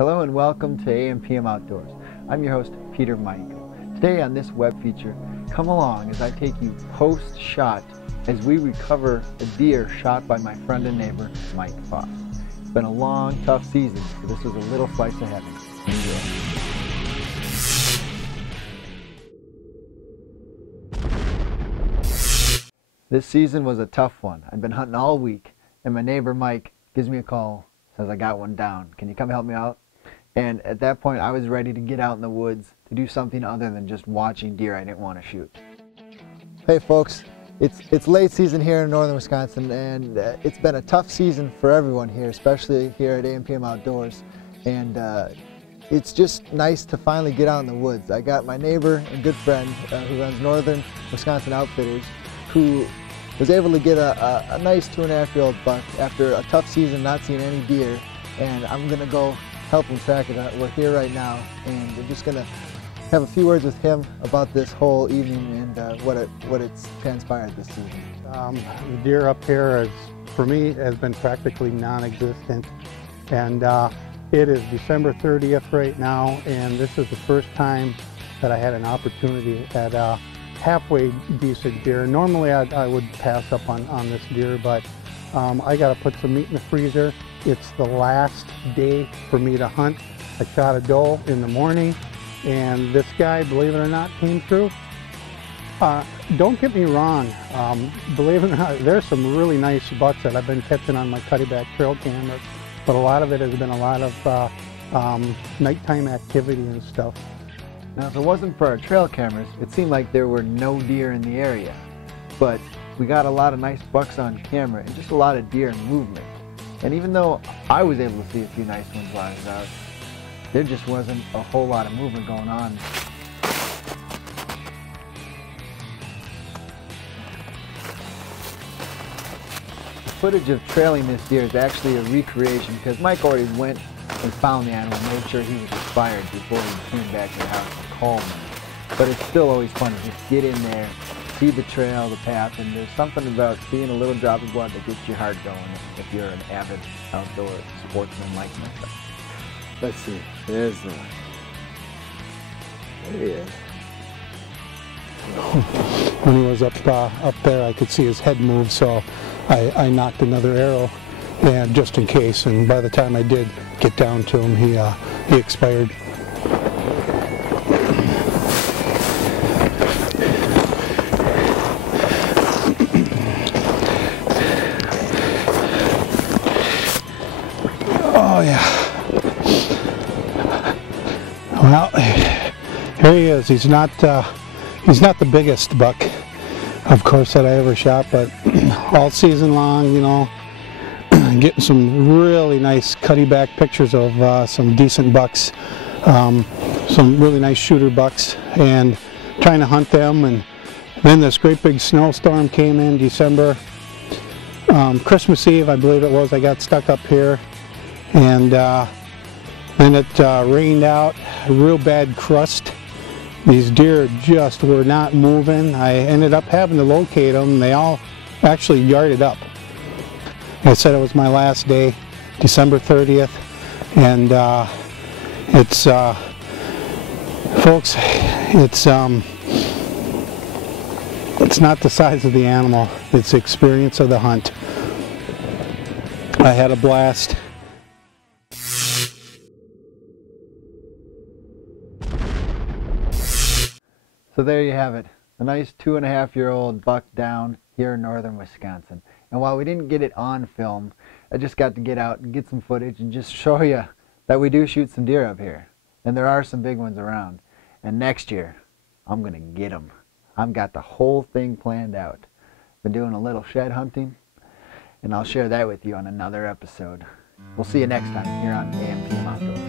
Hello and welcome to AM/PM Outdoors. I'm your host, Peter Michael. Today on this web feature, come along as I take you post-shot as we recover a deer shot by my friend and neighbor, Mike Foss. It's been a long, tough season, so this is a little slice of heaven. Enjoy. This season was a tough one. I've been hunting all week, and my neighbor Mike gives me a call, says I got one down. Can you come help me out? And at that point, I was ready to get out in the woods to do something other than just watching deer I didn't want to shoot. Hey folks, it's late season here in northern Wisconsin, and it's been a tough season for everyone here, especially here at AM/PM Outdoors. And it's just nice to finally get out in the woods. I got my neighbor and good friend who runs Northern Wisconsin Outfitters, who was able to get a nice 2.5-year-old buck after a tough season not seeing any deer, and I'm gonna go help him track it out. We're here right now, and we're just gonna have a few words with him about this whole evening and what it's transpired this season. The deer up here, for me, has been practically non-existent, and it is December 30th right now, and this is the first time that I had an opportunity at a halfway decent deer. Normally I would pass up on this deer, but I got to put some meat in the freezer. It's the last day for me to hunt. I shot a doe in the morning, and this guy, believe it or not, came through. Don't get me wrong, believe it or not, there's some really nice bucks that I've been catching on my Cuddeback trail cameras, but a lot of it has been a lot of nighttime activity and stuff. Now, if it wasn't for our trail cameras, it seemed like there were no deer in the area, but we got a lot of nice bucks on camera and just a lot of deer in movement. And even though I was able to see a few nice ones while I was out, there just wasn't a whole lot of movement going on. The footage of trailing this deer is actually a recreation because Mike already went and found the animal, made sure he was expired before he came back to the house to call me. But it's still always fun to just get in there, see the trail, the path, and there's something about seeing a little drop of blood that gets your heart going if you're an avid outdoor sportsman like myself. Let's see, there's the one. There he is. When he was up there, I could see his head move, so I knocked another arrow, and just in case. And by the time I did get down to him, he expired. Oh yeah. Well, here he is. He's not the biggest buck, of course, that I ever shot, but all season long, you know, getting some really nice Cuddeback pictures of some decent bucks, some really nice shooter bucks, and trying to hunt them. And then this great big snowstorm came in December, Christmas Eve, I believe it was. I got stuck up here, and then it rained out, a real bad crust. These deer just were not moving. I ended up having to locate them. They all actually yarded up. I said it was my last day, December 30th, and it's, folks, it's not the size of the animal, it's the experience of the hunt. I had a blast. So there you have it, a nice 2.5-year-old buck down here in northern Wisconsin. And while we didn't get it on film, I just got to get out and get some footage and just show you that we do shoot some deer up here. And there are some big ones around. And next year, I'm going to get them. I've got the whole thing planned out. Been doing a little shed hunting, and I'll share that with you on another episode. We'll see you next time here on AM/PM Outdoors.